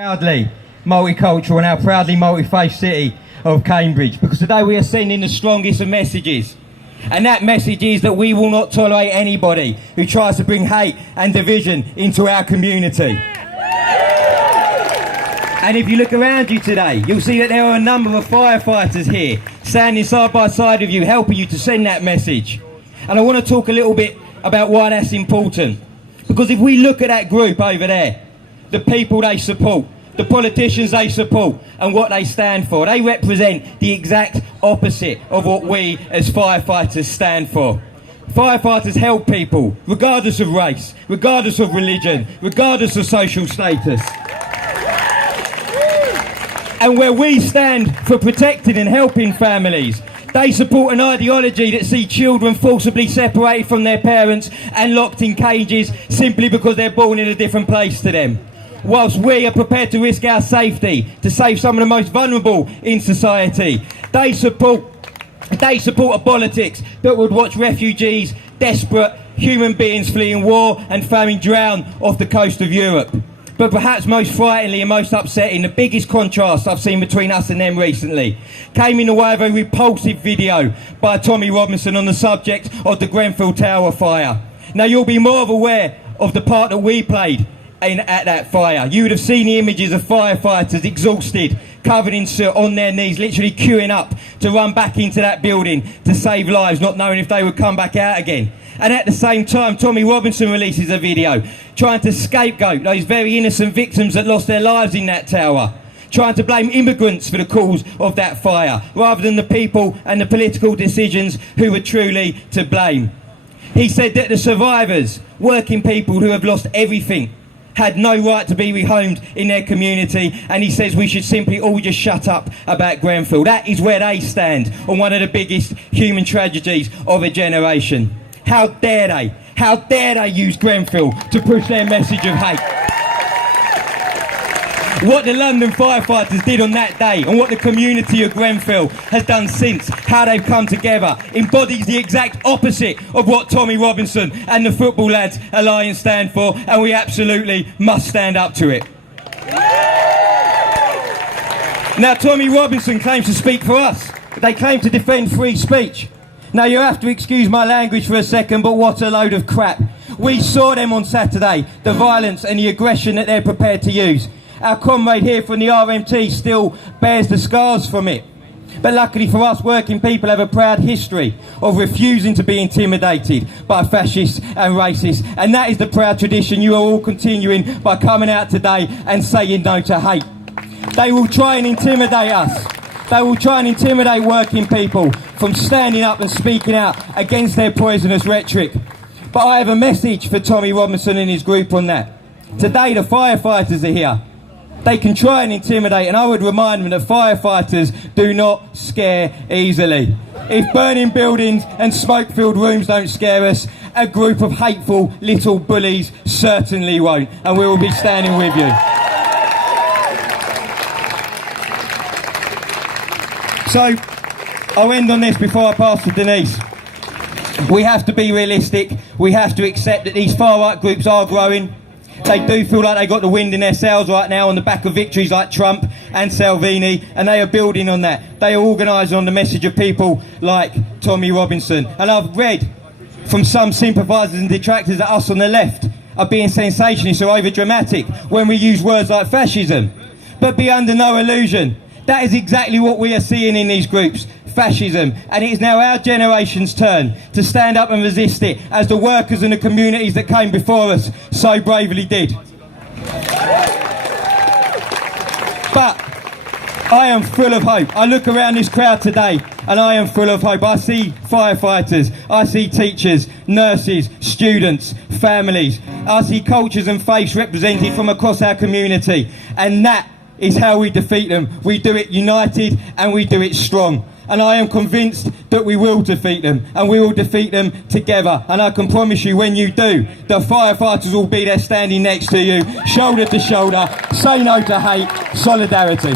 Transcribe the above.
Proudly multicultural and our proudly multi-faith city of Cambridge, because today we are sending the strongest of messages, and that message is that we will not tolerate anybody who tries to bring hate and division into our community. And if you look around you today, you'll see that there are a number of firefighters here standing side by side with you, helping you to send that message. And I want to talk a little bit about why that's important, because if we look at that group over there, the people they support, the politicians they support, and what they stand for, they represent the exact opposite of what we as firefighters stand for. Firefighters help people, regardless of race, regardless of religion, regardless of social status. And where we stand for protecting and helping families, they support an ideology that sees children forcibly separated from their parents and locked in cages simply because they're born in a different place to them. Whilst we are prepared to risk our safety to save some of the most vulnerable in society, they support a politics that would watch refugees, desperate human beings fleeing war and famine, drown off the coast of Europe. But perhaps most frighteningly and most upsetting, the biggest contrast I've seen between us and them recently came in the way of a repulsive video by Tommy Robinson on the subject of the Grenfell Tower fire. Now, you'll be more aware of the part that we played at that fire. You would have seen the images of firefighters exhausted, covered in soot, on their knees, literally queuing up to run back into that building to save lives, not knowing if they would come back out again. And at the same time, Tommy Robinson releases a video trying to scapegoat those very innocent victims that lost their lives in that tower, trying to blame immigrants for the cause of that fire, rather than the people and the political decisions who were truly to blame. He said that the survivors, working people who have lost everything, had no right to be rehomed in their community, and he says we should simply all just shut up about Grenfell. That is where they stand on one of the biggest human tragedies of a generation. How dare they? How dare they use Grenfell to push their message of hate? What the London firefighters did on that day, and what the community of Grenfell has done since, how they've come together, embodies the exact opposite of what Tommy Robinson and the Football Lads Alliance stand for, and we absolutely must stand up to it. Now, Tommy Robinson claims to speak for us. They claim to defend free speech. Now, you have to excuse my language for a second, but what a load of crap. We saw them on Saturday, the violence and the aggression that they're prepared to use. Our comrade here from the RMT still bears the scars from it. But luckily for us, working people have a proud history of refusing to be intimidated by fascists and racists. And that is the proud tradition you are all continuing by coming out today and saying no to hate. They will try and intimidate us. They will try and intimidate working people from standing up and speaking out against their poisonous rhetoric. But I have a message for Tommy Robinson and his group on that. Today the firefighters are here. They can try and intimidate, and I would remind them that firefighters do not scare easily. If burning buildings and smoke-filled rooms don't scare us, a group of hateful little bullies certainly won't, and we will be standing with you. So, I'll end on this before I pass to Denise. We have to be realistic. We have to accept that these far-right groups are growing. They do feel like they got the wind in their sails right now on the back of victories like Trump and Salvini, and they are building on that. They are organising on the message of people like Tommy Robinson. And I've read from some sympathisers and detractors that us on the left are being sensationalist or over-dramatic when we use words like fascism. But be under no illusion, that is exactly what we are seeing in these groups. Fascism, and it is now our generation's turn to stand up and resist it, as the workers and the communities that came before us so bravely did. But I am full of hope. I look around this crowd today and I am full of hope. I see firefighters, I see teachers, nurses, students, families. I see cultures and faiths represented from across our community, and that is how we defeat them. We do it united and we do it strong. And I am convinced that we will defeat them, and we will defeat them together. And I can promise you, when you do, the firefighters will be there standing next to you, shoulder to shoulder. Say no to hate, solidarity.